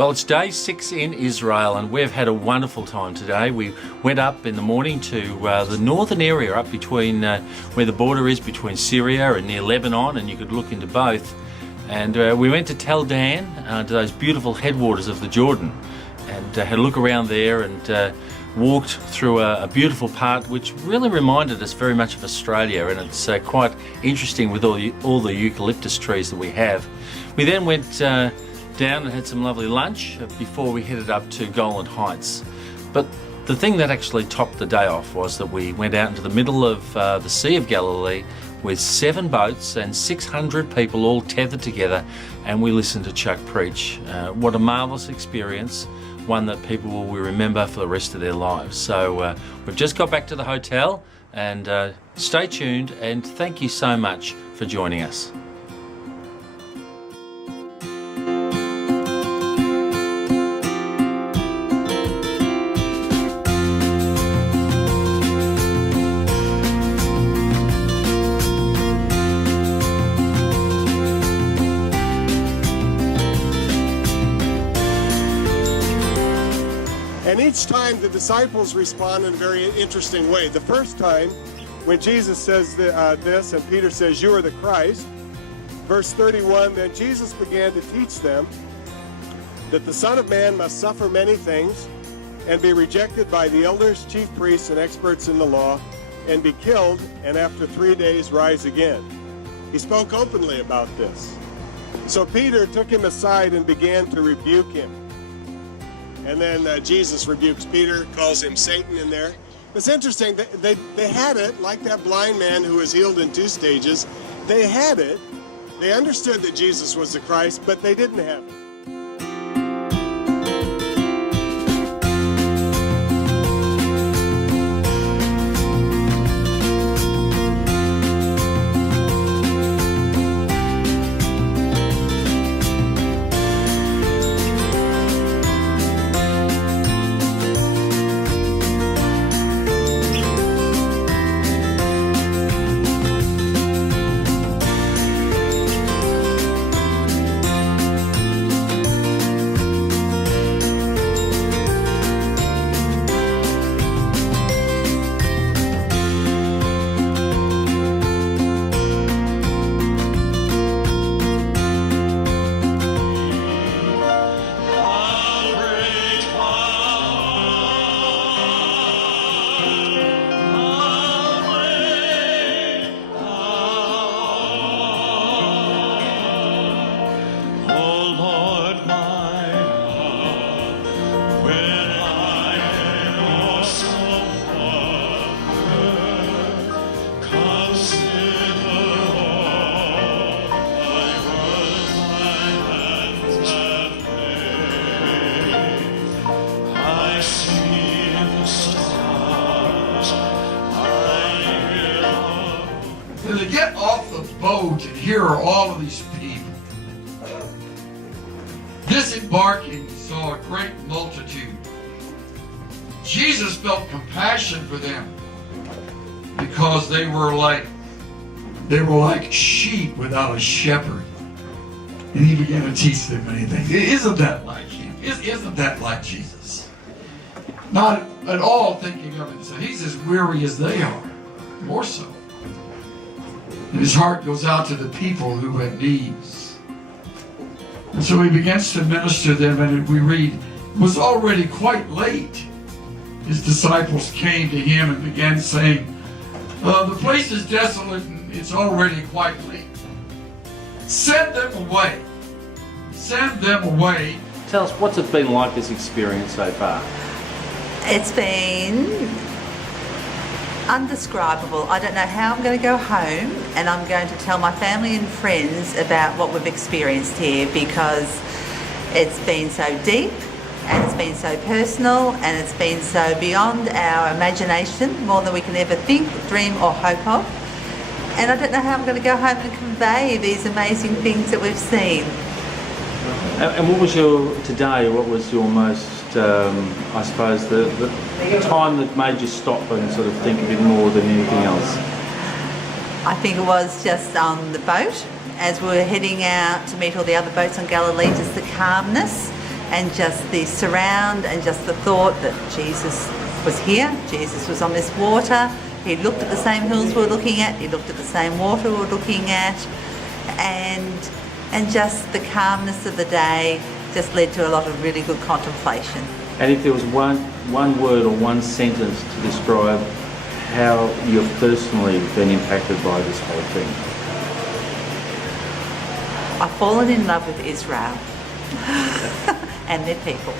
Well, it's day 6 in Israel and we've had a wonderful time today. We went up in the morning to the northern area up between where the border is between Syria and near Lebanon, and you could look into both. And we went to Tel Dan, to those beautiful headwaters of the Jordan, and had a look around there and walked through a beautiful part which really reminded us very much of Australia, and it's quite interesting with all the eucalyptus trees that we have. We then went down and had some lovely lunch before we headed up to Golan Heights. But the thing that actually topped the day off was that we went out into the middle of the Sea of Galilee with 7 boats and 600 people all tethered together, and we listened to Chuck preach. What a marvellous experience, one that people will remember for the rest of their lives. So we've just got back to the hotel, and stay tuned, and thank you so much for joining us. And each time the disciples respond in a very interesting way. The first time, when Jesus says this and Peter says, "You are the Christ," verse 31, then Jesus began to teach them that the Son of Man must suffer many things and be rejected by the elders, chief priests, and experts in the law, and be killed, and after 3 days rise again. He spoke openly about this. So Peter took him aside and began to rebuke him. And then Jesus rebukes Peter, calls him Satan in there. It's interesting, they had it, like that blind man who was healed in 2 stages. They had it. They understood that Jesus was the Christ, but they didn't have it. To get off the boat and here are all of these people. Disembarking, he saw a great multitude. Jesus felt compassion for them because they were like sheep without a shepherd. And he began to teach them many things. Isn't that like him? Isn't that like Jesus? Not at all thinking of himself. He's as weary as they are, more so. And his heart goes out to the people who have needs. And so he begins to minister to them, and we read, it was already quite late. His disciples came to him and began saying, the place is desolate and it's already quite late. Send them away. Send them away. Tell us, what's it been like, this experience so far? It's been undescribable. I don't know how I'm going to go home and I'm going to tell my family and friends about what we've experienced here, because it's been so deep and it's been so personal and it's been so beyond our imagination, more than we can ever think, dream or hope of. And I don't know how I'm going to go home and convey these amazing things that we've seen. And what was your most, I suppose, the time that made you stop and sort of think a bit more than anything else? I think it was just on the boat as we were heading out to meet all the other boats on Galilee, just the calmness and just the surround and just the thought that Jesus was here, Jesus was on this water, he looked at the same hills we're looking at, he looked at the same water we're looking at, and just the calmness of the day just led to a lot of really good contemplation. And if there was one word or one sentence to describe how you've personally been impacted by this whole thing? I've fallen in love with Israel and their people.